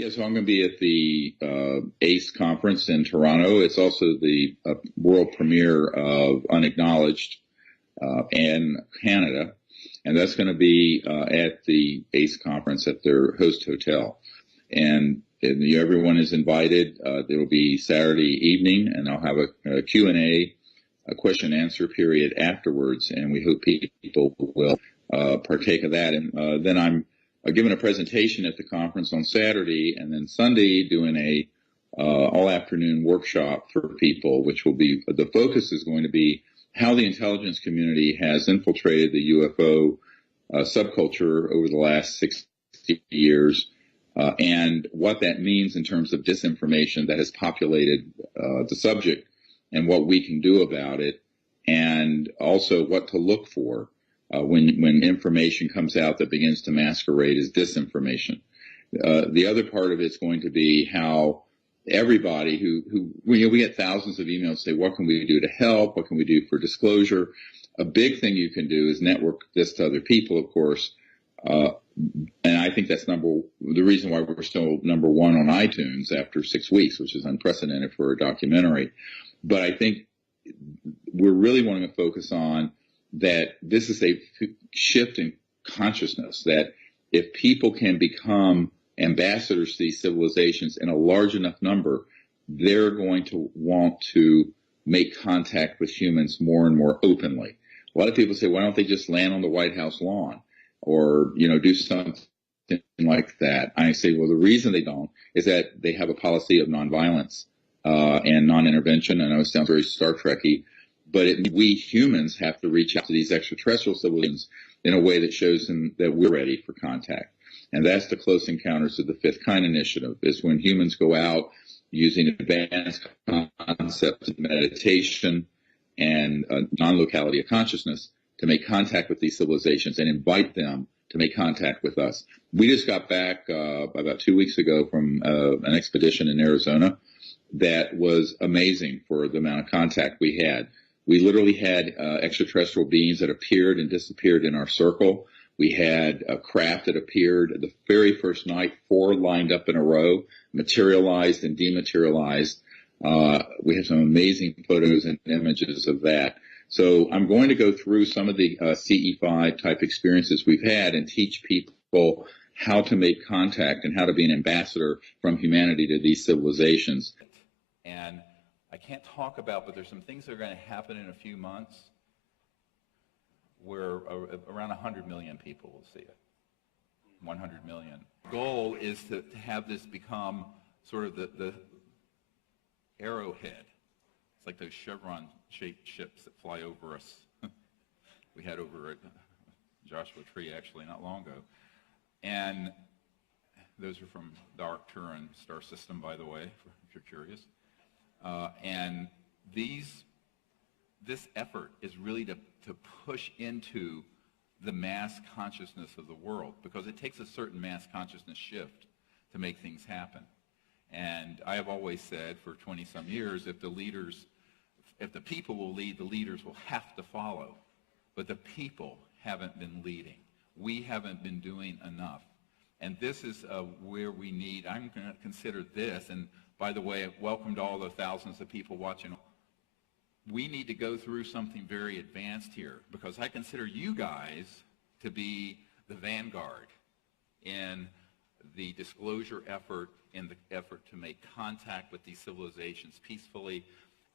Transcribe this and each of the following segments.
Yeah, so I'm going to be at the ACE conference in Toronto. It's also the world premiere of Unacknowledged in Canada, and that's going to be at the ACE conference at their host hotel. And everyone is invited. There will be Saturday evening, and I'll have a Q&A, a question and answer period afterwards, and we hope people will partake of that. And then I'm giving a presentation at the conference on Saturday, and then Sunday doing a all-afternoon workshop for people, which will be, the focus is going to be how the intelligence community has infiltrated the UFO subculture over the last 60 years, and what that means in terms of disinformation that has populated the subject and what we can do about it, and also what to look for when information comes out that begins to masquerade as disinformation. The other part of it is going to be how everybody we get thousands of emails say, what can we do to help? What can we do for disclosure? A big thing you can do is network this to other people, of course. And I think that's the reason why we're still number one on iTunes after 6 weeks, which is unprecedented for a documentary. But I think we're really wanting to focus on that this is a shift in consciousness, that if people can become ambassadors to these civilizations in a large enough number, they're going to want to make contact with humans more and more openly. A lot of people say, why don't they just land on the White House lawn or, do something like that? I say, well, the reason they don't is that they have a policy of nonviolence and non-intervention. I know it sounds very Star Trek-y, but we humans have to reach out to these extraterrestrial civilians in a way that shows them that we're ready for contact. And that's the Close Encounters of the Fifth Kind initiative, is when humans go out using advanced concepts of meditation and non-locality of consciousness to make contact with these civilizations and invite them to make contact with us. We just got back about 2 weeks ago from an expedition in Arizona that was amazing for the amount of contact we had. We literally had extraterrestrial beings that appeared and disappeared in our circle. We had a craft that appeared the very first night, 4 lined up in a row, materialized and dematerialized. We have some amazing photos and images of that. So I'm going to go through some of the CE5 type experiences we've had and teach people how to make contact and how to be an ambassador from humanity to these civilizations. And I can't talk about, but there's some things that are going to happen in a few months where around 100 million people will see it. 100 million. The goal is to have this become sort of the arrowhead. It's like those chevron-shaped ships that fly over us. We had over at Joshua Tree actually not long ago. And those are from the Arcturan star system, by the way, if you're curious. And this effort is really to push into the mass consciousness of the world, because it takes a certain mass consciousness shift to make things happen. And I have always said for 20-some years, if the people will lead, the leaders will have to follow. But the people haven't been leading. We haven't been doing enough. And this is where we need, I'm going to consider this, and by the way, welcome to all the thousands of people watching. We need to go through something very advanced here, because I consider you guys to be the vanguard in the disclosure effort, in the effort to make contact with these civilizations peacefully,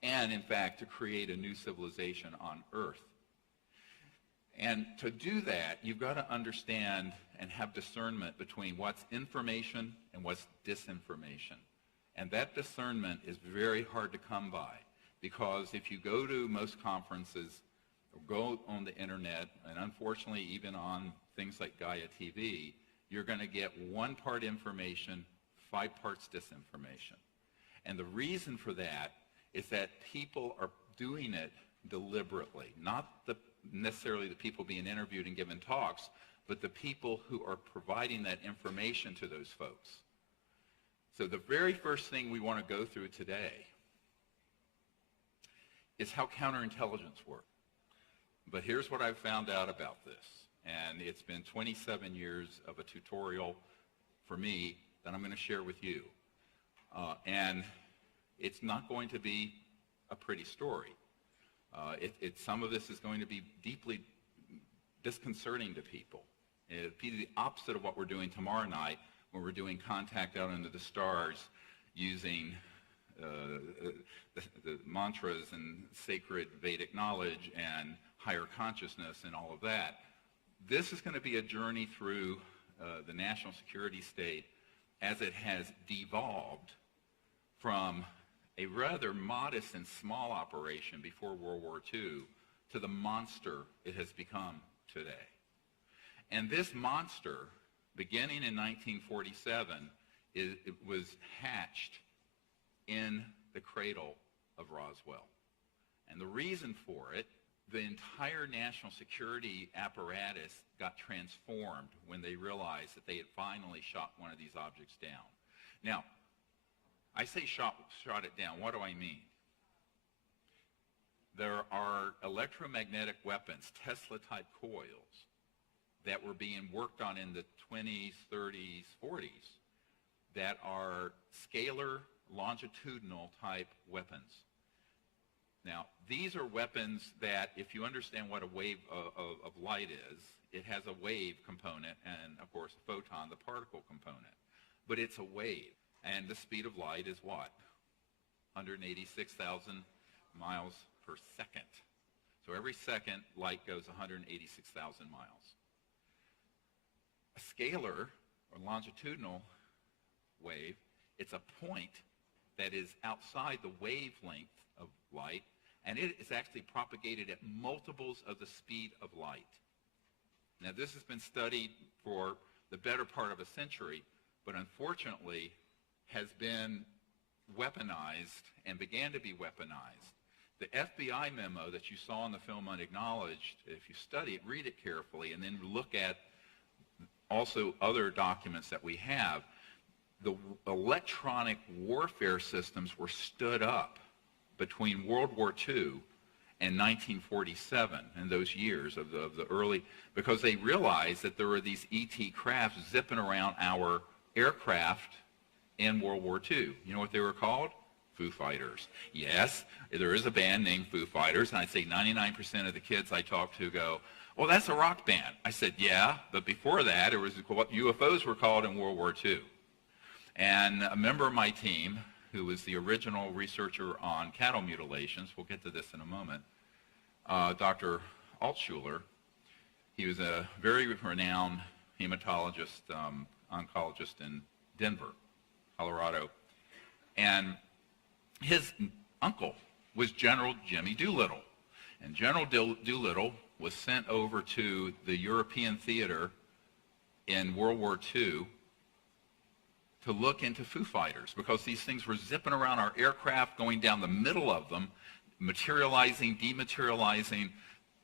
and in fact to create a new civilization on Earth. And to do that, you've got to understand and have discernment between what's information and what's disinformation. And that discernment is very hard to come by, because if you go to most conferences or go on the internet, and unfortunately even on things like Gaia TV, you're going to get 1 part information, 5 parts disinformation. And the reason for that is that people are doing it deliberately, not necessarily the people being interviewed and given talks, but the people who are providing that information to those folks. So the very first thing we want to go through today is how counterintelligence works. But here's what I've found out about this. And it's been 27 years of a tutorial for me that I'm going to share with you. And it's not going to be a pretty story. Some of this is going to be deeply disconcerting to people. It'll be the opposite of what we're doing tomorrow night when we're doing contact out into the stars using the mantras and sacred Vedic knowledge and higher consciousness and all of that. This is going to be a journey through the national security state as it has devolved from a rather modest and small operation before World War II to the monster it has become today. And this monster, beginning in 1947, it was hatched in the cradle of Roswell. And the reason for it, the entire national security apparatus got transformed when they realized that they had finally shot one of these objects down. Now, I say shot it down. What do I mean? There are electromagnetic weapons, Tesla-type coils, that were being worked on in the 20s, 30s, 40s that are scalar, longitudinal type weapons. Now, these are weapons that, if you understand what a wave of light is, it has a wave component and, of course, a photon, the particle component. But it's a wave. And the speed of light is what? 186,000 miles per second. So every second, light goes 186,000 miles. A scalar, or longitudinal wave, it's a point that is outside the wavelength of light, and it is actually propagated at multiples of the speed of light. Now, this has been studied for the better part of a century, but unfortunately has been weaponized and began to be weaponized. The FBI memo that you saw in the film Unacknowledged, if you study it, read it carefully, and then look at also other documents that we have, the electronic warfare systems were stood up between World War II and 1947, in those years of the early, because they realized that there were these ET crafts zipping around our aircraft in World War II. You know what they were called? Foo Fighters. Yes, there is a band named Foo Fighters, and I'd say 99% of the kids I talk to go, well, that's a rock band. I said, yeah, but before that, it was what UFOs were called in World War II. And a member of my team, who was the original researcher on cattle mutilations, we'll get to this in a moment, Dr. Altshuler, he was a very renowned hematologist, oncologist in Denver, Colorado. And his uncle was General Jimmy Doolittle. And General Doolittle was sent over to the European theater in World War II to look into Foo Fighters, because these things were zipping around our aircraft, going down the middle of them, materializing, dematerializing,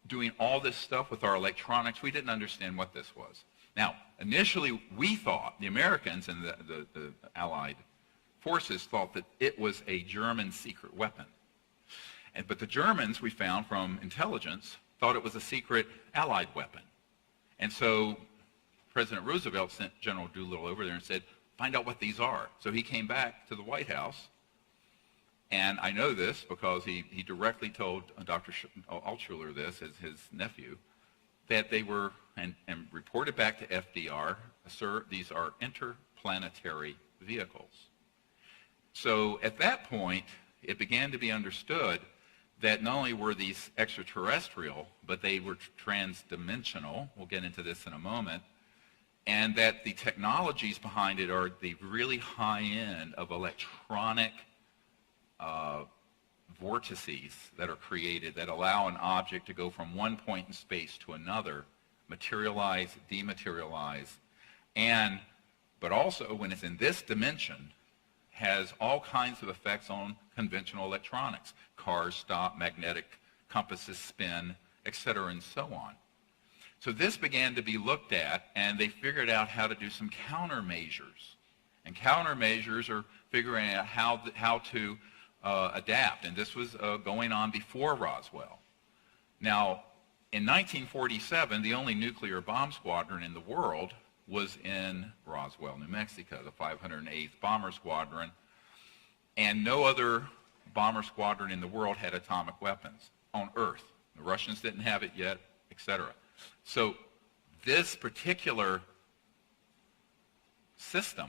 doing all this stuff with our electronics. We didn't understand what this was. Now, initially, we thought, the Americans and the Allied forces thought that it was a German secret weapon. But the Germans, we found from intelligence, thought it was a secret Allied weapon. And so President Roosevelt sent General Doolittle over there and said, find out what these are. So he came back to the White House, and I know this because he directly told Dr. Altshuler this, as his nephew, that they were, and reported back to FDR, sir, these are interplanetary vehicles. So at that point, it began to be understood that not only were these extraterrestrial, but they were transdimensional. We'll get into this in a moment. And that the technologies behind it are the really high end of electronic vortices that are created that allow an object to go from one point in space to another, materialize, dematerialize, but also when it's in this dimension, has all kinds of effects on conventional electronics. Cars stop, magnetic compasses spin, etc., and so on. So this began to be looked at, and they figured out how to do some countermeasures. And countermeasures are figuring out how to adapt, and this was going on before Roswell. Now, in 1947, the only nuclear bomb squadron in the world was in Roswell, New Mexico, the 508th Bomber Squadron, and no other bomber squadron in the world had atomic weapons on Earth. The Russians didn't have it yet, etc. So this particular system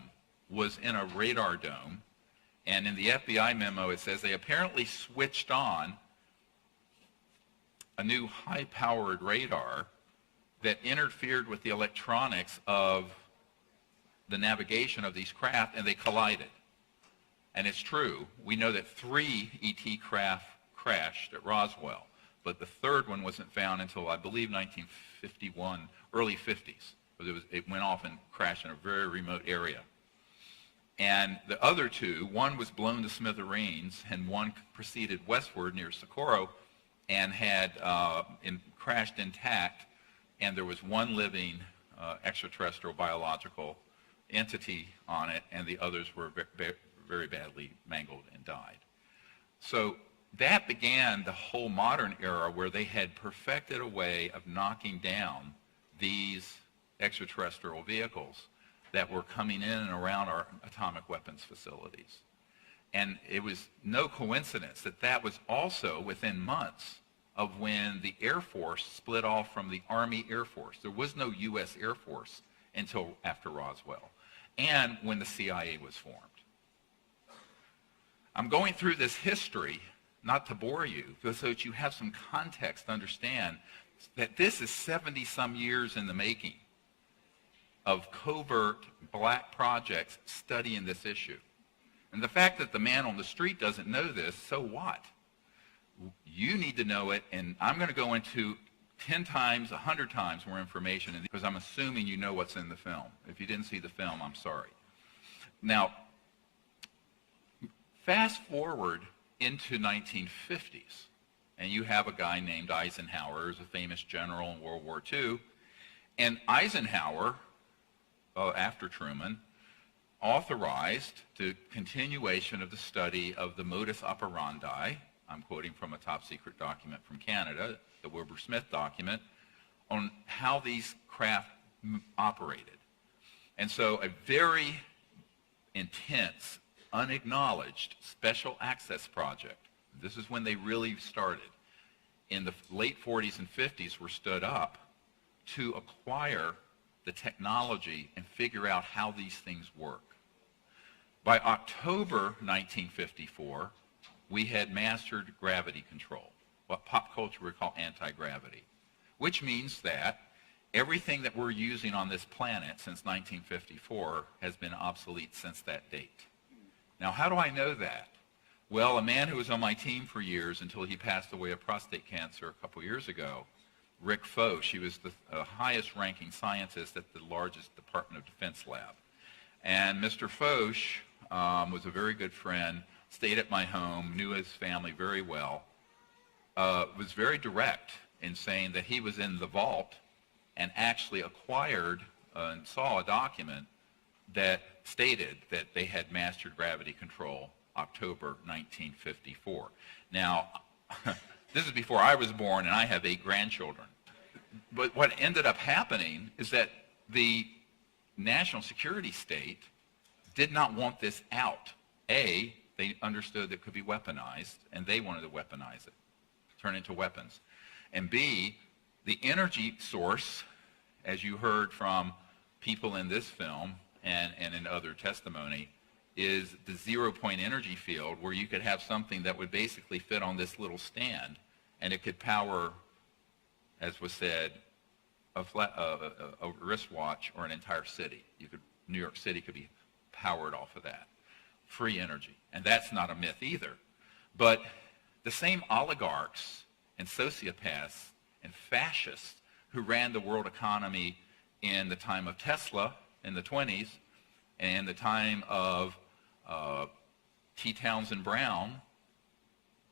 was in a radar dome, and in the FBI memo it says they apparently switched on a new high-powered radar that interfered with the electronics of the navigation of these craft, and they collided. And it's true. We know that 3 ET craft crashed at Roswell, but the third one wasn't found until, I believe, 1951, early 50s. But it went off and crashed in a very remote area. And the other 2, one was blown to smithereens, and one proceeded westward near Socorro and had crashed intact, and there was one living extraterrestrial biological entity on it, and the others were very badly mangled and died. So that began the whole modern era where they had perfected a way of knocking down these extraterrestrial vehicles that were coming in and around our atomic weapons facilities. And it was no coincidence that that was also within months of when the Air Force split off from the Army Air Force. There was no U.S. Air Force until after Roswell, and when the CIA was formed. I'm going through this history not to bore you, but so that you have some context to understand that this is 70-some years in the making of covert black projects studying this issue. And the fact that the man on the street doesn't know this, so what? You need to know it, and I'm going to go into 10 times, 100 times more information because I'm assuming you know what's in the film. If you didn't see the film, I'm sorry. Now, fast forward into 1950s, and you have a guy named Eisenhower, who's a famous general in World War II, and Eisenhower, after Truman, authorized the continuation of the study of the modus operandi. I'm quoting from a top secret document from Canada, the Wilbur-Smith document, on how these craft operated. And so a very intense, unacknowledged special access project, this is when they really started, in the late 40s and 50s were stood up to acquire the technology and figure out how these things work. By October 1954, we had mastered gravity control, what pop culture would call anti-gravity, which means that everything that we're using on this planet since 1954 has been obsolete since that date. Now, how do I know that? Well, a man who was on my team for years until he passed away of prostate cancer a couple years ago, Rick Foch, he was the highest-ranking scientist at the largest Department of Defense lab. And Mr. Foch was a very good friend, stayed at my home, knew his family very well, was very direct in saying that he was in the vault and actually acquired and saw a document that stated that they had mastered gravity control October 1954. Now, this is before I was born, and I have 8 grandchildren. But what ended up happening is that the national security state did not want this out. A, they understood it could be weaponized, and they wanted to weaponize it, turn it into weapons. And B, the energy source, as you heard from people in this film and in other testimony, is the zero-point energy field where you could have something that would basically fit on this little stand, and it could power, as was said, a wristwatch or an entire city. New York City could be powered off of that. Free energy. And that's not a myth either. But the same oligarchs and sociopaths and fascists who ran the world economy in the time of Tesla in the 20s and the time of T. Townsend Brown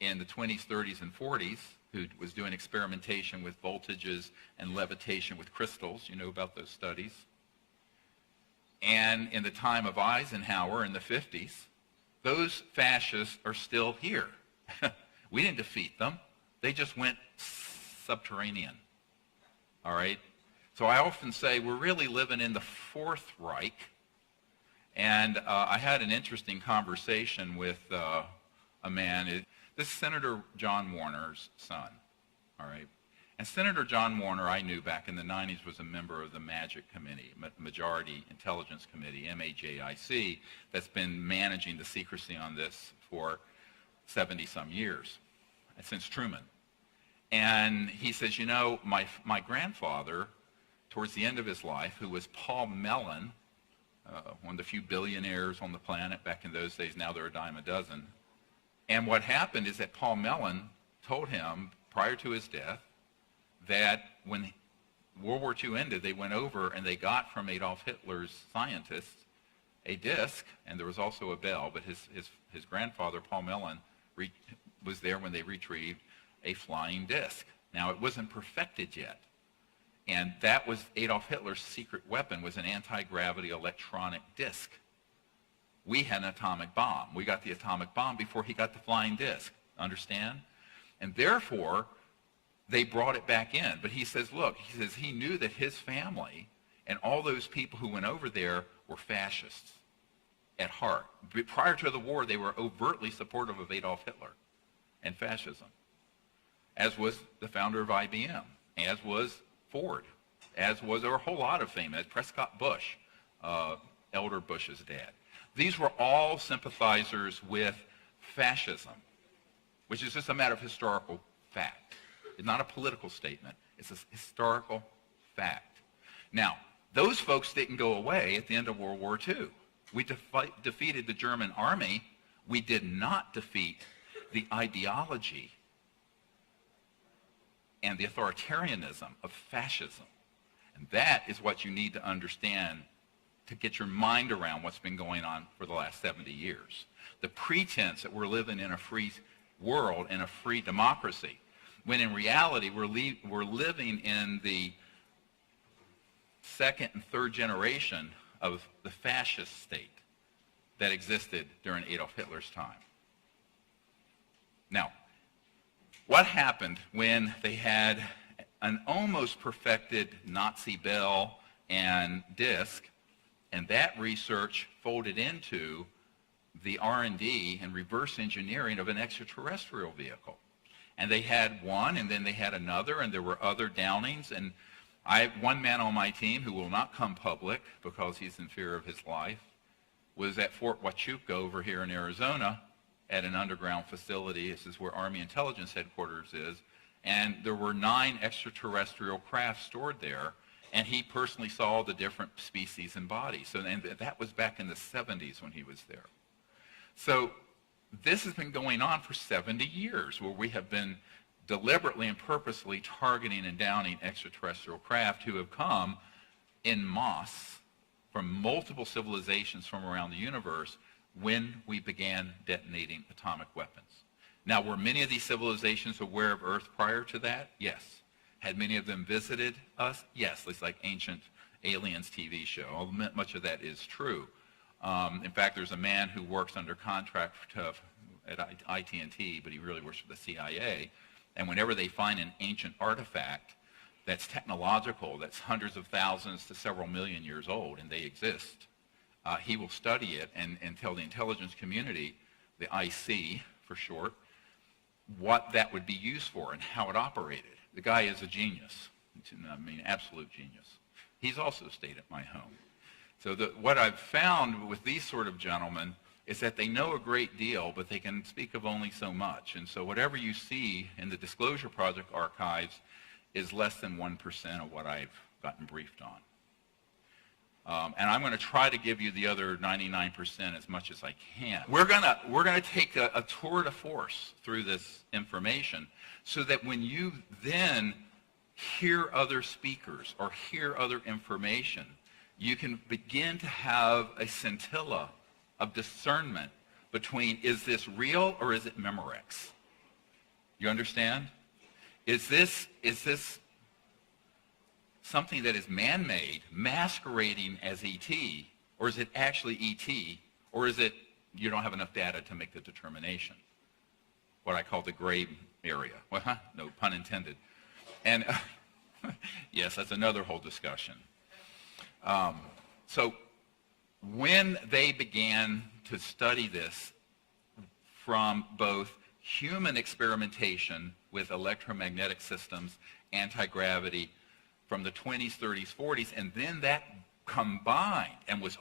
in the 20s, 30s, and 40s, who was doing experimentation with voltages and levitation with crystals. You know about those studies. And in the time of Eisenhower in the 50s, those fascists are still here. We didn't defeat them. They just went subterranean. All right? So I often say we're really living in the Fourth Reich. And I had an interesting conversation with a man. This is Senator John Warner's son, all right? And Senator John Warner, I knew back in the 90s, was a member of the MAGIC Committee, Majority Intelligence Committee, MAJIC, that's been managing the secrecy on this for 70-some years, since Truman. And he says, you know, my grandfather, towards the end of his life, who was Paul Mellon, one of the few billionaires on the planet back in those days, now they're a dime a dozen. And what happened is that Paul Mellon told him prior to his death that when World War II ended, they went over and they got from Adolf Hitler's scientists a disc, and there was also a bell, but his grandfather, Paul Mellon, was there when they retrieved a flying disc. Now, it wasn't perfected yet. And that was Adolf Hitler's secret weapon, was an anti-gravity electronic disc. We had an atomic bomb. We got the atomic bomb before he got the flying disc. Understand? And therefore, they brought it back in. But he says, look, he knew that his family and all those people who went over there were fascists at heart. But prior to the war, they were overtly supportive of Adolf Hitler and fascism, as was the founder of IBM, as was Ford, as was a whole lot of famous, Prescott Bush, Elder Bush's dad. These were all sympathizers with fascism, which is just a matter of historical fact. It's not a political statement. It's a historical fact. Now, those folks didn't go away at the end of World War II. We defeated the German army. We did not defeat the ideology and the authoritarianism of fascism. And that is what you need to understand to get your mind around what's been going on for the last 70 years. The pretense that we're living in a free world and a free democracy, when in reality we're living in the second and third generation of the fascist state that existed during Adolf Hitler's time. Now, what happened when they had an almost perfected Nazi bell and disc, and that research folded into the R&D and reverse engineering of an extraterrestrial vehicle? And they had one, and then they had another, and there were other downings. And I have one man on my team who will not come public because he's in fear of his life, was at Fort Huachuca over here in Arizona at an underground facility. This is where Army Intelligence Headquarters is. And there were 9 extraterrestrial craft stored there, and he personally saw the different species and bodies. So and that was back in the 70s when he was there. So this has been going on for 70 years, where we have been deliberately and purposely targeting and downing extraterrestrial craft who have come en masse from multiple civilizations from around the universe when we began detonating atomic weapons. Now, were many of these civilizations aware of Earth prior to that? Yes. Had many of them visited us? Yes. It's like Ancient Aliens TV show. Much of that is true. In fact, there's a man who works under contract at IT&T, but he really works for the CIA. And whenever they find an ancient artifact that's technological, that's hundreds of thousands to several million years old, and they exist, he will study it and tell the intelligence community, the IC for short, what that would be used for and how it operated. The guy is a genius. I mean, absolute genius. He's also stayed at my home. So what I've found with these sort of gentlemen is that they know a great deal, but they can speak of only so much. And so whatever you see in the Disclosure Project archives is less than 1% of what I've gotten briefed on. And I'm going to try to give you the other 99% as much as I can. We're going to take a tour de force through this information so that when you then hear other speakers or hear other information, you can begin to have a scintilla of discernment between, is this real or is it Memorex? You understand? Is this something that is man-made, masquerading as ET, or is it actually ET, or is it you don't have enough data to make the determination? What I call the gray area. Well, no pun intended. And Yes, that's another whole discussion. So when they began to study this from both human experimentation with electromagnetic systems, anti-gravity, from the 20s, 30s, 40s, and then that combined and was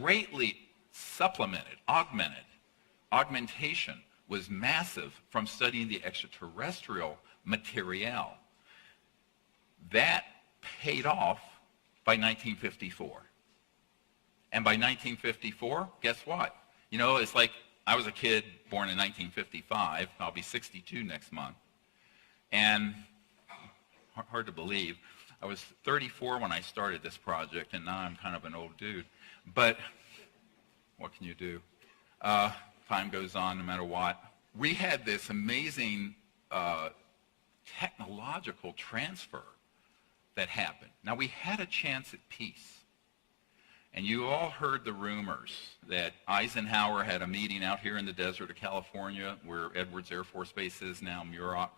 greatly supplemented, augmentation was massive from studying the extraterrestrial material. That paid off by 1954. And by 1954, guess what? You know, it's like I was a kid born in 1955. I'll be 62 next month. And hard to believe, I was 34 when I started this project, and now I'm kind of an old dude. But what can you do? Time goes on no matter what. We had this amazing technological transfer that happened. Now, we had a chance at peace. And you all heard the rumors that Eisenhower had a meeting out here in the desert of California where Edwards Air Force Base is now, Muroc.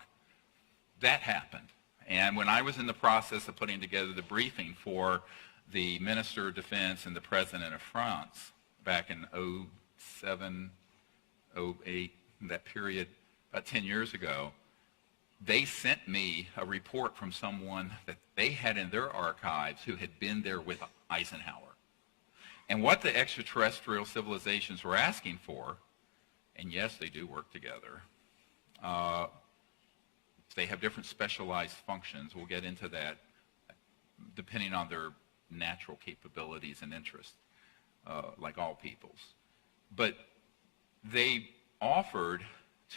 That happened. And when I was in the process of putting together the briefing for the Minister of Defense and the President of France back in 07, 08, that period, about 10 years ago, they sent me a report from someone that they had in their archives who had been there with Eisenhower. And what the extraterrestrial civilizations were asking for, and yes, they do work together, they have different specialized functions. We'll get into that depending on their natural capabilities and interests, like all peoples. But they offered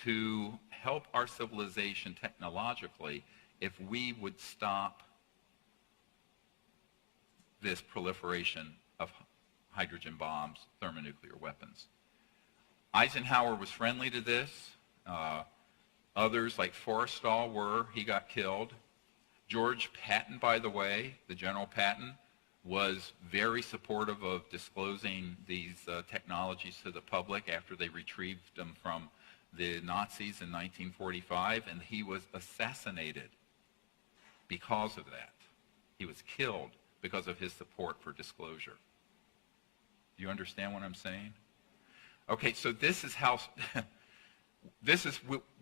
to help our civilization technologically if we would stop this proliferation of hydrogen bombs, thermonuclear weapons. Eisenhower was friendly to this. Others like Forrestal were. He got killed. George Patton, by the way, the General Patton, was very supportive of disclosing these technologies to the public after they retrieved them from the Nazis in 1945, and he was assassinated because of that. He was killed because of his support for disclosure. Do you understand what I'm saying? Okay, so this is how,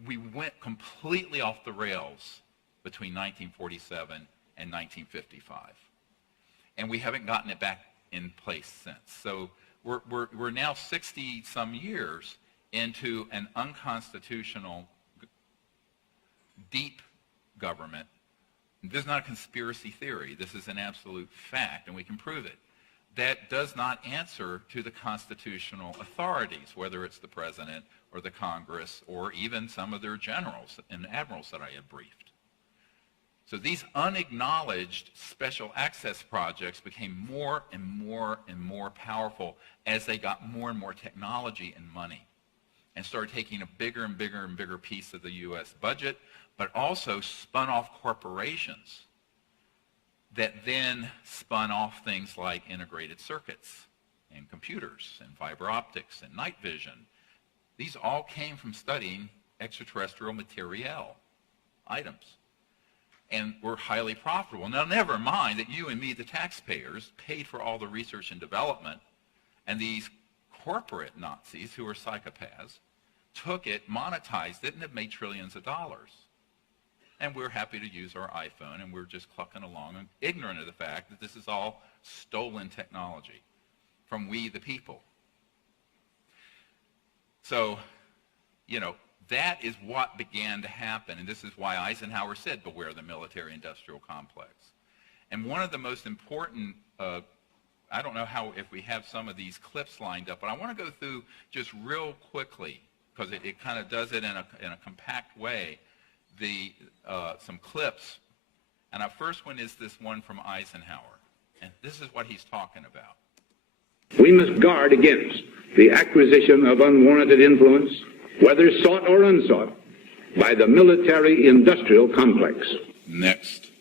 we went completely off the rails between 1947 and 1955. And we haven't gotten it back in place since. So we're now 60-some years into an unconstitutional, deep government. This is not a conspiracy theory. This is an absolute fact, and we can prove it. That does not answer to the constitutional authorities, whether it's the president or the Congress or even some of their generals and admirals that I have briefed. So these unacknowledged special access projects became more and more and more powerful as they got more and more technology and money and started taking a bigger and bigger and bigger piece of the U.S. budget, but also spun off corporations that then spun off things like integrated circuits and computers and fiber optics and night vision. These all came from studying extraterrestrial material items and were highly profitable. Now, never mind that you and me, the taxpayers, paid for all the research and development, and these corporate Nazis who are psychopaths took it, monetized it, and have made trillions of dollars. And we're happy to use our iPhone, and we're just clucking along and ignorant of the fact that this is all stolen technology from we the people. So, you know, that is what began to happen, and this is why Eisenhower said, beware the military-industrial complex. And one of the most important, I don't know how if we have some of these clips lined up, but I want to go through just real quickly, because it kind of does it in a compact way, some clips. And our first one is this one from Eisenhower, and this is what he's talking about. We must guard against the acquisition of unwarranted influence, whether sought or unsought, by the military-industrial complex. Next.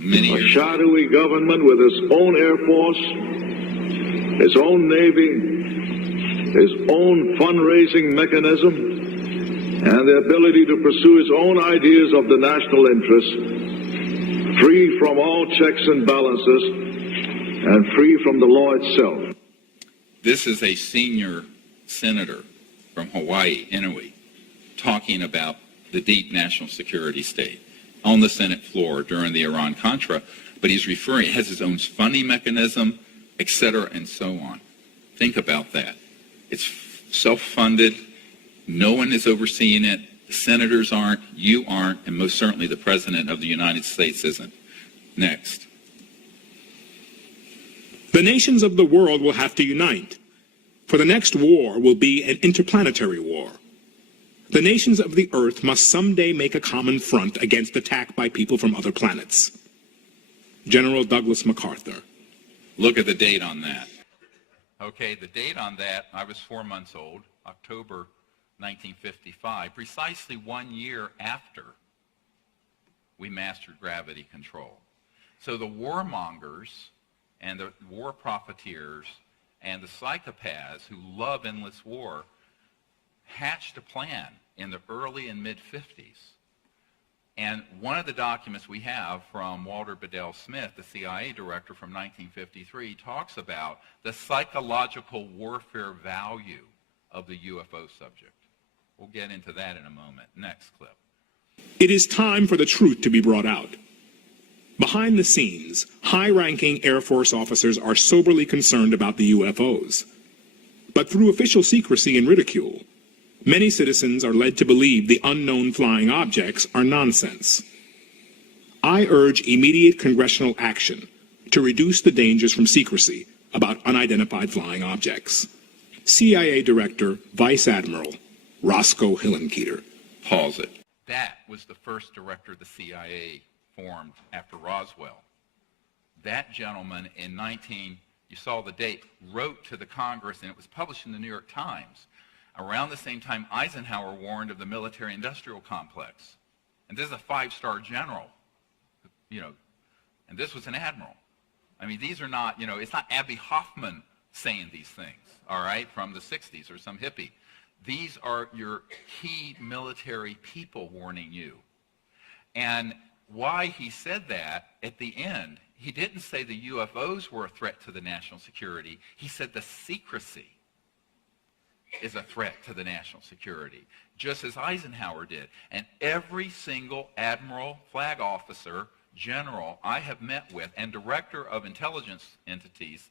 A shadowy government with its own Air Force, its own Navy, its own fundraising mechanism, and the ability to pursue his own ideas of the national interest, free from all checks and balances, and free from the law itself. This is a senior senator from Hawaii, Inouye, talking about the deep national security state on the Senate floor during the Iran-Contra, but he's referring, it has his own funding mechanism, et cetera, and so on. Think about that. It's self-funded. No one is overseeing it. The senators aren't, you aren't, and most certainly the President of the United States isn't. Next. The nations of the world will have to unite, for the next war will be an interplanetary war. The nations of the Earth must someday make a common front against attack by people from other planets. General Douglas MacArthur. Look at the date on that. Okay, the date on that, I was 4 months old, October 1955, precisely 1 year after we mastered gravity control. So the warmongers and the war profiteers and the psychopaths who love endless war hatched a plan in the early and mid-50s. And one of the documents we have from Walter Bedell Smith, the CIA director from 1953, talks about the psychological warfare value of the UFO subject. We'll get into that in a moment. Next clip. It is time for the truth to be brought out. Behind the scenes, high-ranking Air Force officers are soberly concerned about the UFOs. But through official secrecy and ridicule, many citizens are led to believe the unknown flying objects are nonsense. I urge immediate congressional action to reduce the dangers from secrecy about unidentified flying objects. CIA Director, Vice Admiral Roscoe Hillenkoetter. Pause it. That was the first director the CIA formed after Roswell. That gentleman in you saw the date, wrote to the Congress, and it was published in the New York Times. Around the same time, Eisenhower warned of the military-industrial complex. And this is a 5-star general, and this was an admiral. I mean, these are not, it's not Abby Hoffman saying these things, all right, from the 60s or some hippie. These are your key military people warning you. And why he said that at the end, he didn't say the UFOs were a threat to the national security. He said the secrecy is a threat to the national security, just as Eisenhower did. And every single admiral, flag officer, general I have met with, and director of intelligence entities,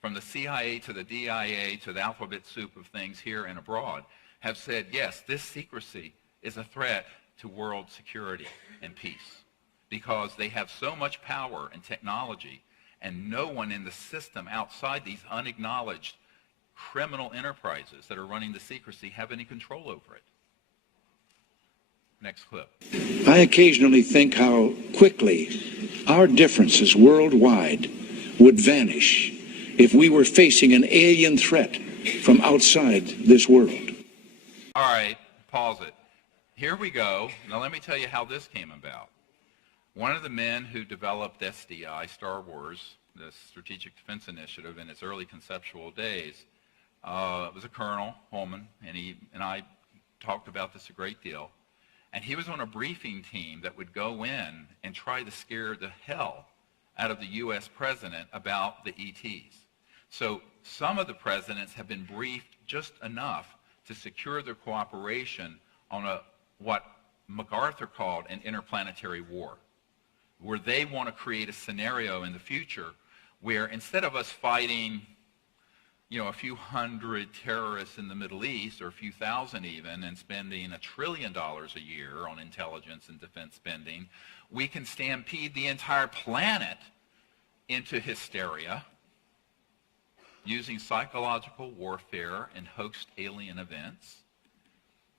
from the CIA to the DIA to the alphabet soup of things here and abroad, have said, yes, this secrecy is a threat to world security and peace, because they have so much power and technology, and no one in the system outside these unacknowledged criminal enterprises that are running the secrecy have any control over it. Next clip. I occasionally think how quickly our differences worldwide would vanish if we were facing an alien threat from outside this world. All right, pause it. Here we go. Now let me tell you how this came about. One of the men who developed SDI, Star Wars, the Strategic Defense Initiative, in its early conceptual days, was a Colonel, Holman, and I talked about this a great deal. And he was on a briefing team that would go in and try to scare the hell out of the U.S. president about the ETs. So some of the presidents have been briefed just enough to secure their cooperation on what MacArthur called an interplanetary war, where they want to create a scenario in the future where instead of us fighting, a few hundred terrorists in the Middle East, or a few thousand even, and spending $1 trillion a year on intelligence and defense spending, we can stampede the entire planet into hysteria using psychological warfare and hoax alien events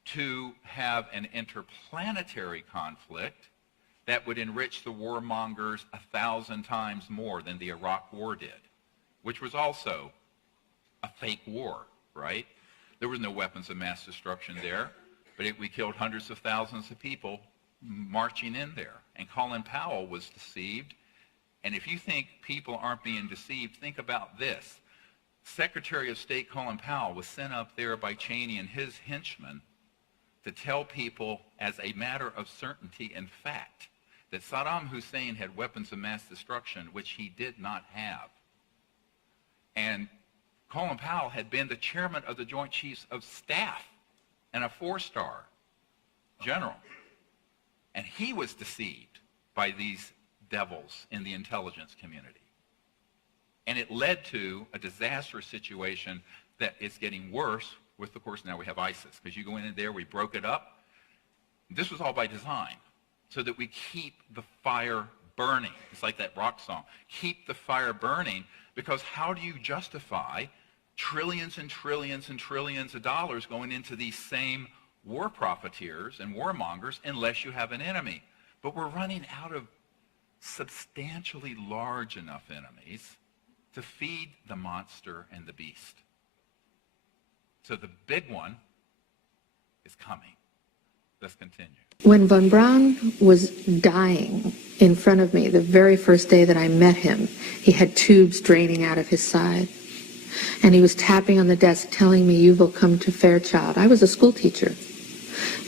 to have an interplanetary conflict that would enrich the warmongers 1,000 times more than the Iraq War did, which was also a fake war, right? There was no weapons of mass destruction there, but we killed hundreds of thousands of people marching in there. And Colin Powell was deceived. And if you think people aren't being deceived, think about this. Secretary of State Colin Powell was sent up there by Cheney and his henchmen to tell people as a matter of certainty and fact that Saddam Hussein had weapons of mass destruction, which he did not have. And Colin Powell had been the chairman of the Joint Chiefs of Staff and a 4-star general. And he was deceived by these devils in the intelligence community. And it led to a disastrous situation that is getting worse with, of course, now we have ISIS. Because you go in there, we broke it up. This was all by design, so that we keep the fire burning. It's like that rock song. Keep the fire burning, because how do you justify trillions and trillions and trillions of dollars going into these same war profiteers and warmongers unless you have an enemy? But we're running out of substantially large enough enemies to feed the monster and the beast. So the big one is coming. Let's continue. When von Braun was dying in front of me, the very first day that I met him, he had tubes draining out of his side. And he was tapping on the desk telling me, "You will come to Fairchild." I was a school teacher.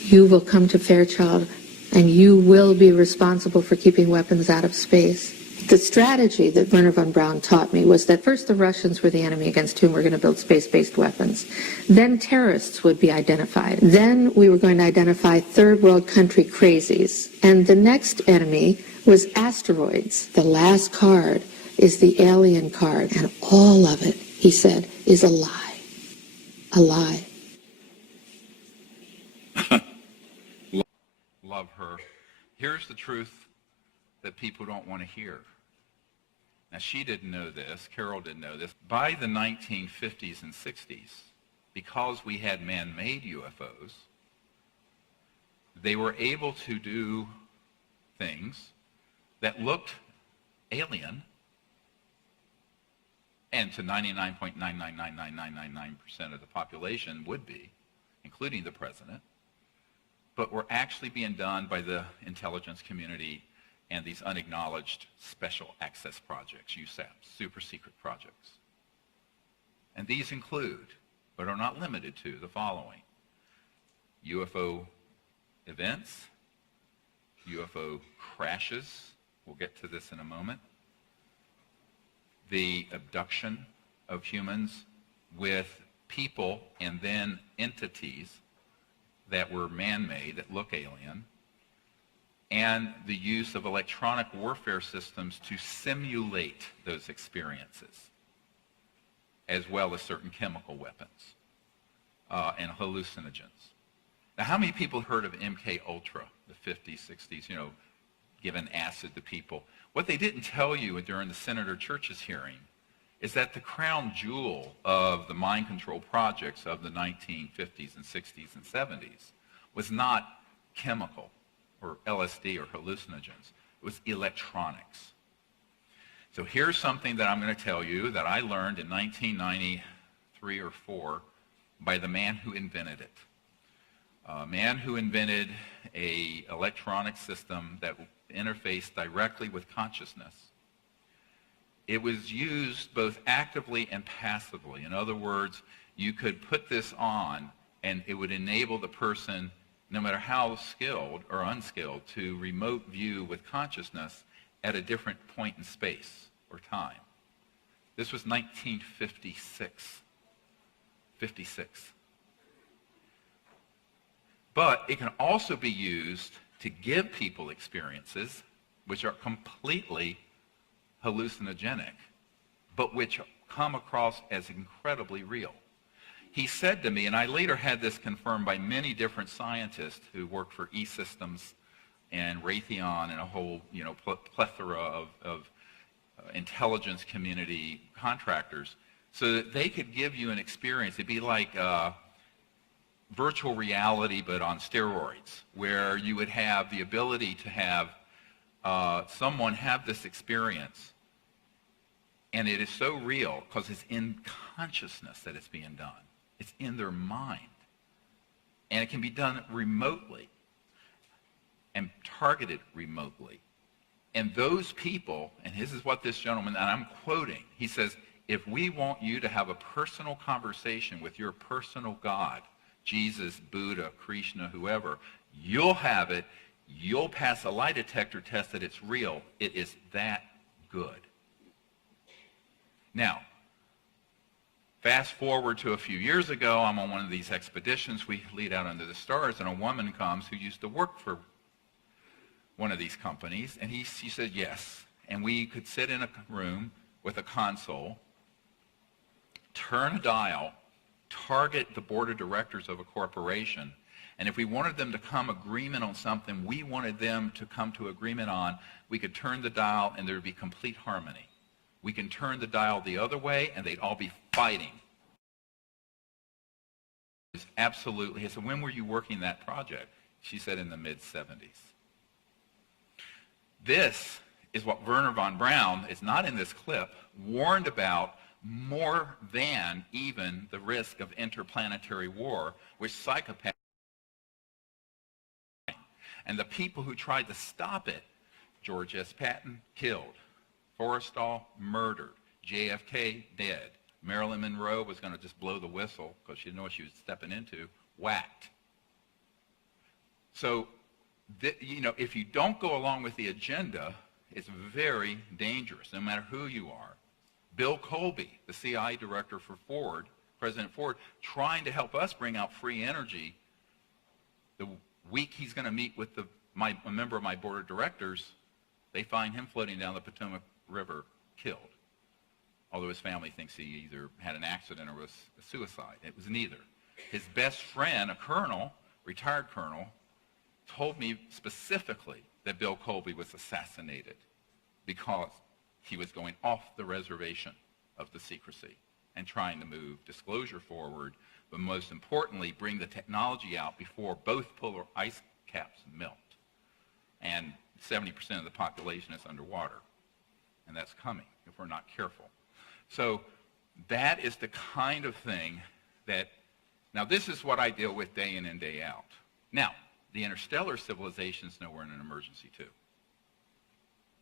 "You will come to Fairchild and you will be responsible for keeping weapons out of space." The strategy that Wernher von Braun taught me was that first the Russians were the enemy against whom we're going to build space-based weapons. Then terrorists would be identified. Then we were going to identify third world country crazies. And the next enemy was asteroids. The last card is the alien card. And all of it, he said, is a lie. A lie. Love her. Here's the truth that people don't want to hear. Now, she didn't know this, Carol didn't know this. By the 1950s and 60s, because we had man-made UFOs, they were able to do things that looked alien, and to 99.9999999% of the population would be, including the president, but were actually being done by the intelligence community and these unacknowledged special access projects, USAPs, super secret projects. And these include, but are not limited to, the following: UFO events, UFO crashes, we'll get to this in a moment, the abduction of humans with people and then entities that were man-made, that look alien, and the use of electronic warfare systems to simulate those experiences, as well as certain chemical weapons and hallucinogens. Now, how many people heard of MK Ultra, the 50s, 60s, giving acid to people? What they didn't tell you during the Senator Church's hearing is that the crown jewel of the mind control projects of the 1950s and 60s and 70s was not chemical or LSD or hallucinogens. It was electronics. So here's something that I'm going to tell you that I learned in 1993 or 4 by the man who invented it. A man who invented an electronic system that interfaced directly with consciousness. It was used both actively and passively. In other words, you could put this on and it would enable the person, no matter how skilled or unskilled, to remote view with consciousness at a different point in space or time. This was 1956. 56. But it can also be used to give people experiences which are completely hallucinogenic, but which come across as incredibly real. He said to me, and I later had this confirmed by many different scientists who worked for E-Systems and Raytheon and a whole plethora of intelligence community contractors, so that they could give you an experience. It'd be like virtual reality, but on steroids, where you would have the ability to have someone have this experience, and it is so real because it's in consciousness that it's being done. It's in their mind. And it can be done remotely and targeted remotely. And those people, and this is what this gentleman, and I'm quoting, he says, if we want you to have a personal conversation with your personal God, Jesus, Buddha, Krishna, whoever, you'll have it. You'll pass a lie detector test that it's real. It is that good. Now, fast forward to a few years ago, I'm on one of these expeditions. We lead out under the stars, and a woman comes who used to work for one of these companies, and she said yes. And we could sit in a room with a console, turn a dial, target the board of directors of a corporation, and if we wanted them to come agreement on something we wanted them to come to agreement on, we could turn the dial and there would be complete harmony. We can turn the dial the other way and they'd all be fighting. Absolutely. I said, when were you working that project? She said in the mid-70s. This is what Wernher von Braun, is not in this clip, warned about more than even the risk of interplanetary war, which psychopaths. And the people who tried to stop it, George S. Patton, killed. Forrestal, murdered. JFK, dead. Marilyn Monroe was going to just blow the whistle because she didn't know what she was stepping into, whacked. So, you know, if you don't go along with the agenda, it's very dangerous, no matter who you are. Bill Colby, the CIA director for Ford, President Ford, trying to help us bring out free energy. The week he's going to meet with a member of my board of directors, they find him floating down the Potomac River killed. Although his family thinks he either had an accident or was a suicide. It was neither. His best friend, a colonel, retired colonel, told me specifically that Bill Colby was assassinated because he was going off the reservation of the secrecy and trying to move disclosure forward, but most importantly, bring the technology out before both polar ice caps melt. And 70% of the population is underwater. And that's coming if we're not careful. So that is the kind of thing that, now this is what I deal with day in and day out. Now, the interstellar civilization is nowhere in an emergency too.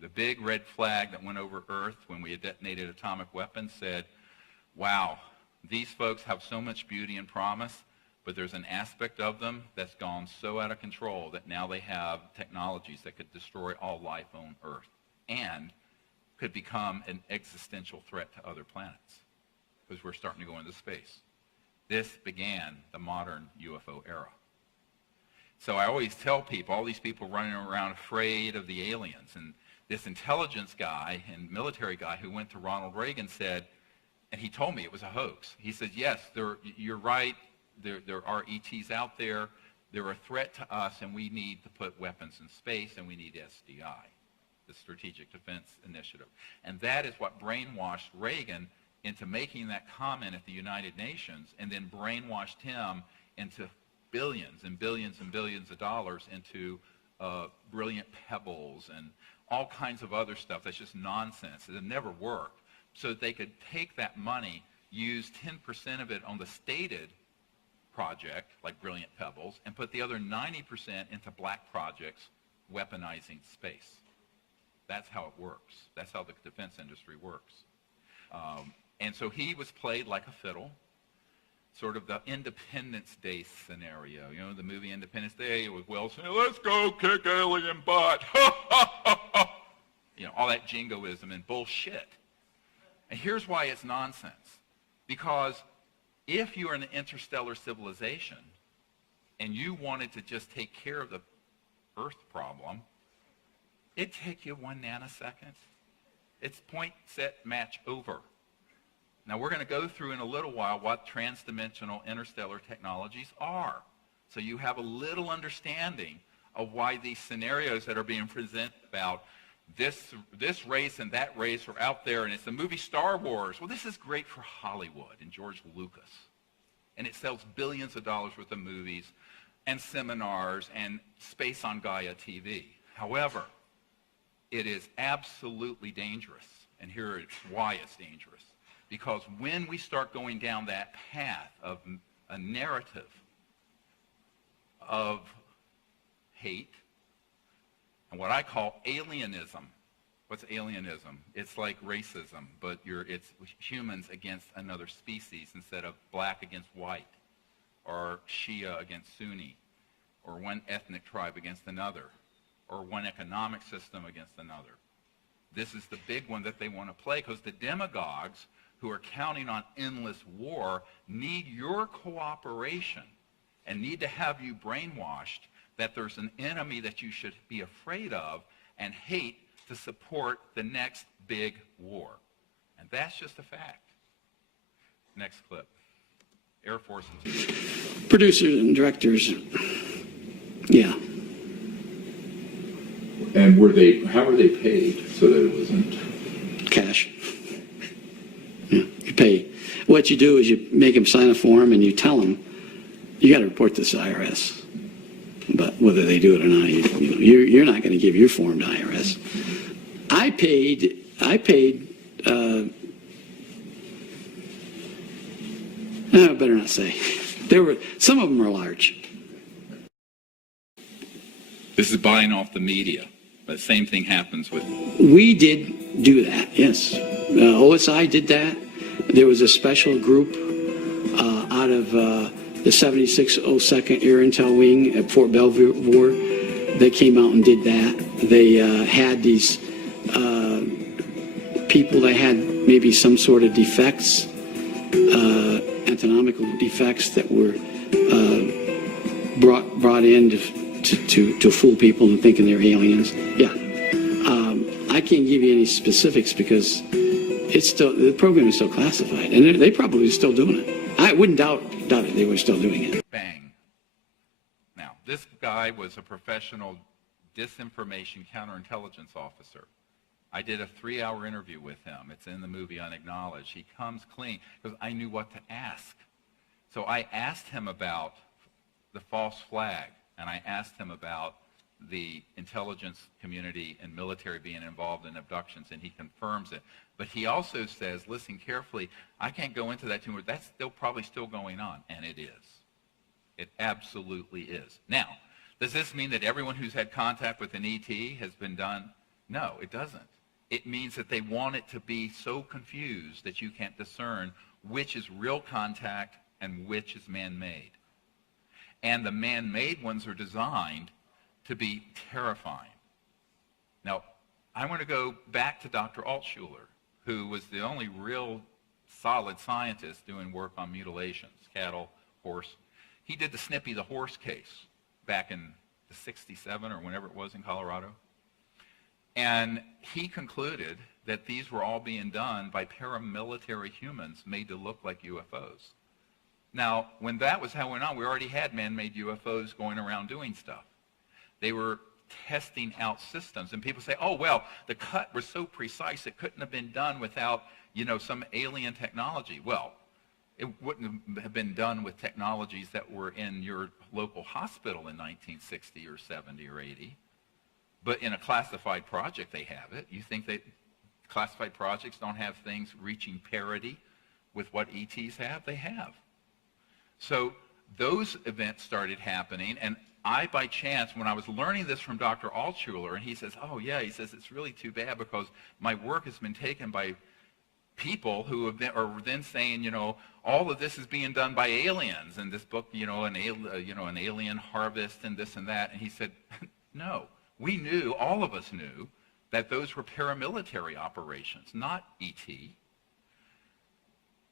The big red flag that went over Earth when we had detonated atomic weapons said, wow, these folks have so much beauty and promise, but there's an aspect of them that's gone so out of control that now they have technologies that could destroy all life on Earth and could become an existential threat to other planets because we're starting to go into space. This began the modern UFO era. So I always tell people, all these people running around afraid of the aliens, and this intelligence guy and military guy who went to Ronald Reagan said, and he told me it was a hoax. He said, yes, you're right, there are ETs out there, they're a threat to us, and we need to put weapons in space, and we need SDI, the Strategic Defense Initiative. And that is what brainwashed Reagan into making that comment at the United Nations, and then brainwashed him into billions and billions and billions of dollars into brilliant pebbles and all kinds of other stuff that's just nonsense. It never worked. So that they could take that money, use 10% of it on the stated project, like brilliant pebbles, and put the other 90% into black projects, weaponizing space. That's how it works. That's how the defense industry works. And so he was played like a fiddle, sort of the Independence Day scenario. You know, the movie Independence Day with Will saying, let's go kick alien butt. You know, all that jingoism and bullshit. And here's why it's nonsense. Because if you are an interstellar civilization and you wanted to just take care of the Earth problem, it'd take you 1 nanosecond. It's point, set, match, over. Now we're going to go through in a little while what transdimensional interstellar technologies are. So you have a little understanding of why these scenarios that are being presented about this race and that race are out there, and it's the movie Star Wars. Well, this is great for Hollywood and George Lucas. And it sells billions of dollars worth of movies and seminars and space on Gaia TV. However, it is absolutely dangerous. And here is why it's dangerous. Because when we start going down that path of a narrative of hate, and what I call alienism. What's alienism? It's like racism, but it's humans against another species instead of black against white. or Shia against Sunni, or one ethnic tribe against another, or one economic system against another. This is the big one that they want to play, because the demagogues who are counting on endless war need your cooperation and need to have you brainwashed that there's an enemy that you should be afraid of and hate to support the next big war. And that's just a fact. Next clip. Air Force and producers and directors, yeah. And how were they paid so that it wasn't? Cash. Yeah, you pay. What you do is you make them sign a form and you tell them, you got to report this to IRS. But whether they do it or not, you're not going to give your form to IRS. I paid, I better not say. Some of them are large. This is buying off the media. The same thing happens with... We did do that, yes. OSI did that. There was a special group out of the 7602nd Air Intel Wing at Fort Belvoir. They came out and did that. They had these people that had maybe some sort of defects, anatomical defects that were brought in to fool people into thinking they're aliens. Yeah. I can't give you any specifics because the program is still classified, and they probably still doing it. I wouldn't doubt it. They were still doing it. Bang. Now, this guy was a professional disinformation counterintelligence officer. I did a 3-hour interview with him. It's in the movie Unacknowledged. He comes clean because I knew what to ask. So I asked him about the false flag, and I asked him about the intelligence community and military being involved in abductions, and he confirms it. But he also says, listen carefully, I can't go into that too much. That's probably still going on, and it is. It absolutely is. Now, does this mean that everyone who's had contact with an ET has been done? No, it doesn't. It means that they want it to be so confused that you can't discern which is real contact and which is man-made. And the man-made ones are designed to be terrifying. Now, I want to go back to Dr. Altshuler, who was the only real solid scientist doing work on mutilations, cattle, horse. He did the Snippy the horse case back in the 67 or whenever it was in Colorado. And he concluded that these were all being done by paramilitary humans made to look like UFOs. Now, when that was going on, we already had man-made UFOs going around doing stuff. They were testing out systems. And people say, oh, well, the cut was so precise, it couldn't have been done without, some alien technology. Well, it wouldn't have been done with technologies that were in your local hospital in 1960 or 70 or 80. But in a classified project, they have it. You think that classified projects don't have things reaching parity with what ETs have? They have. So those events started happening, and I, by chance, when I was learning this from Dr. Altshuler, and he says, oh, yeah, he says, it's really too bad because my work has been taken by people who are then saying, all of this is being done by aliens, and this book, an alien harvest and this and that. And he said, no, we knew, all of us knew, that those were paramilitary operations, not ET.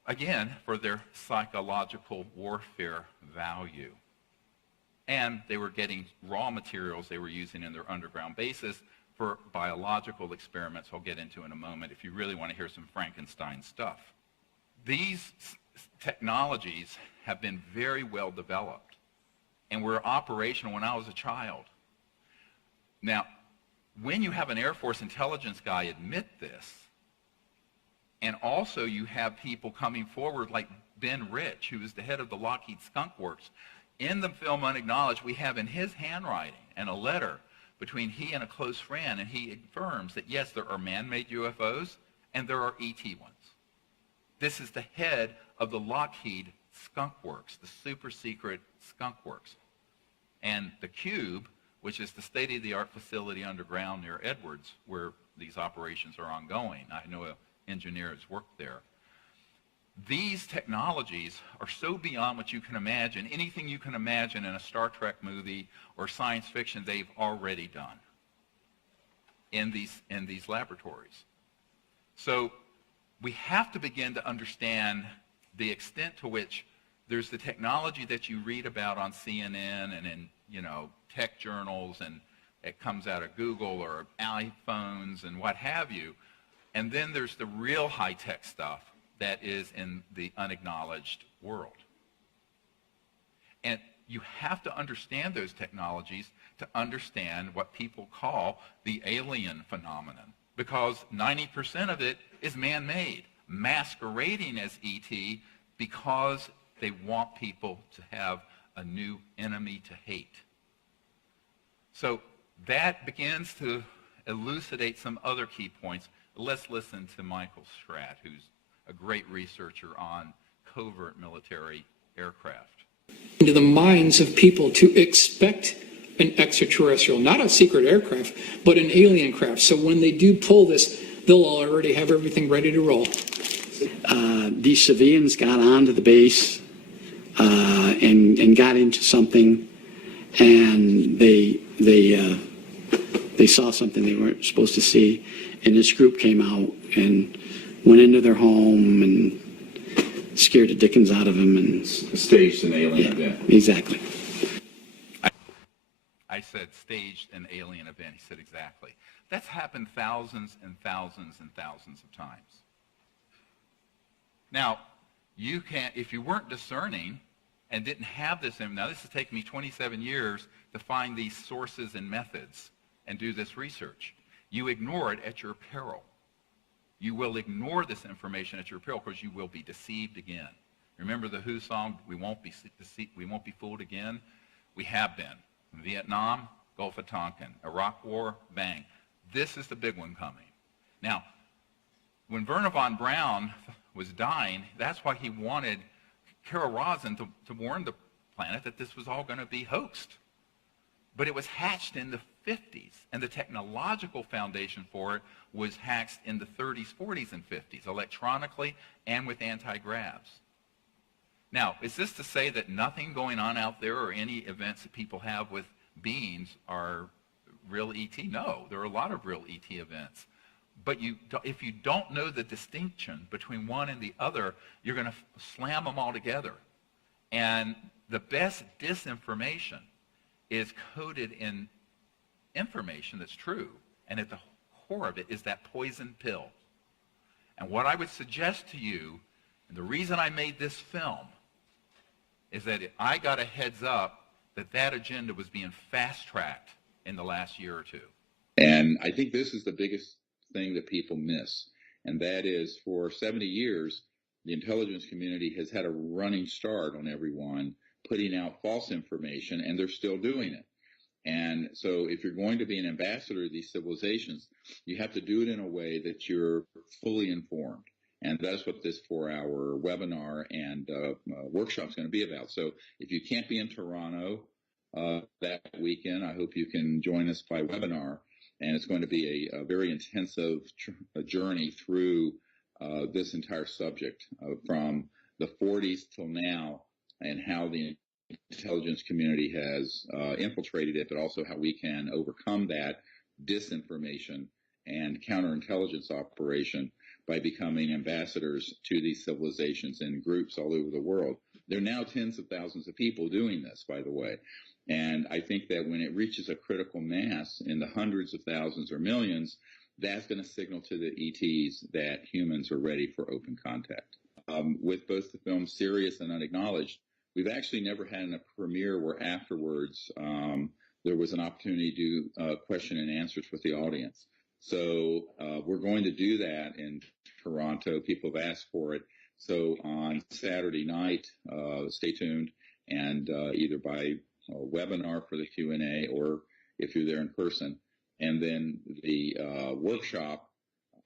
Again, for their psychological warfare value. And they were getting raw materials they were using in their underground bases for biological experiments I'll get into in a moment if you really want to hear some Frankenstein stuff. These technologies have been very well developed and were operational when I was a child. Now, when you have an Air Force intelligence guy admit this, and also you have people coming forward like Ben Rich, who is the head of the Lockheed Skunk Works. In the film Unacknowledged, we have in his handwriting and a letter between he and a close friend, and he affirms that, yes, there are man-made UFOs and there are ET ones. This is the head of the Lockheed Skunk Works, the super secret Skunk Works. And the Cube, which is the state-of-the-art facility underground near Edwards, where these operations are ongoing. I know an engineer has worked there. these technologies are so beyond what you can imagine. Anything you can imagine in a Star Trek movie or science fiction, they've already done in these laboratories. So we have to begin to understand the extent to which there's the technology that you read about on CNN and in, tech journals, and it comes out of Google or iPhones and what have you. And then there's the real high-tech stuff that is in the unacknowledged world. And you have to understand those technologies to understand what people call the alien phenomenon, because 90% of it is man-made, masquerading as ET because they want people to have a new enemy to hate. So that begins to elucidate some other key points. Let's listen to Michael Stratt, who's a great researcher on covert military aircraft. Into the minds of people to expect an extraterrestrial, not a secret aircraft, but an alien craft. So when they do pull this, they'll already have everything ready to roll. These civilians got onto the base and got into something, and they saw something they weren't supposed to see, and this group came out and went into their home and scared the dickens out of them and staged an alien event. Exactly. I said staged an alien event. He said exactly. That's happened thousands and thousands and thousands of times. Now, you can't, if you weren't discerning and didn't have this, now this has taken me 27 years to find these sources and methods and do this research. You ignore it at your peril. You will ignore this information at your peril because you will be deceived again. Remember the Who song, we won't be fooled again? We have been. Vietnam, Gulf of Tonkin, Iraq War, bang. This is the big one coming. Now, when Wernher von Braun was dying, that's why he wanted Carol Rosin to warn the planet that this was all going to be hoaxed. But it was hatched in the 50s, and the technological foundation for it was hatched in the 30s, 40s, and 50s, electronically and with anti-gravs. Now, is this to say that nothing going on out there or any events that people have with beings are real ET? No, there are a lot of real ET events. But if you don't know the distinction between one and the other, you're going to slam them all together. And the best disinformation is coded in information that's true, and at the core of it is that poison pill. And what I would suggest to you, and the reason I made this film, is that I got a heads up that that agenda was being fast-tracked in the last year or two. And I think this is the biggest thing that people miss, and that is for 70 years, the intelligence community has had a running start on everyone putting out false information, and they're still doing it. And so if you're going to be an ambassador to these civilizations, you have to do it in a way that you're fully informed. And that's what this 4-hour webinar and workshop is going to be about. So if you can't be in Toronto that weekend, I hope you can join us by webinar. And it's going to be a very intensive journey through this entire subject from the 40s till now, and how the intelligence community has infiltrated it, but also how we can overcome that disinformation and counterintelligence operation by becoming ambassadors to these civilizations in groups all over the world. There are now tens of thousands of people doing this, by the way. And I think that when it reaches a critical mass in the hundreds of thousands or millions, that's going to signal to the ETs that humans are ready for open contact. With both the films Serious and Unacknowledged, we've actually never had a premiere where afterwards there was an opportunity to do question and answers with the audience. So we're going to do that in Toronto. People have asked for it. So on Saturday night, stay tuned, and either by webinar for the Q&A or if you're there in person. And then the workshop,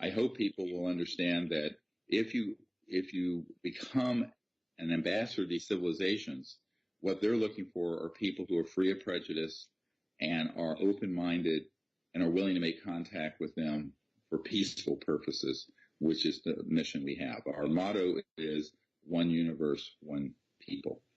I hope people will understand that if you become an ambassador to these civilizations, what they're looking for are people who are free of prejudice and are open-minded and are willing to make contact with them for peaceful purposes. which is the mission we have. Our motto is one universe, one people.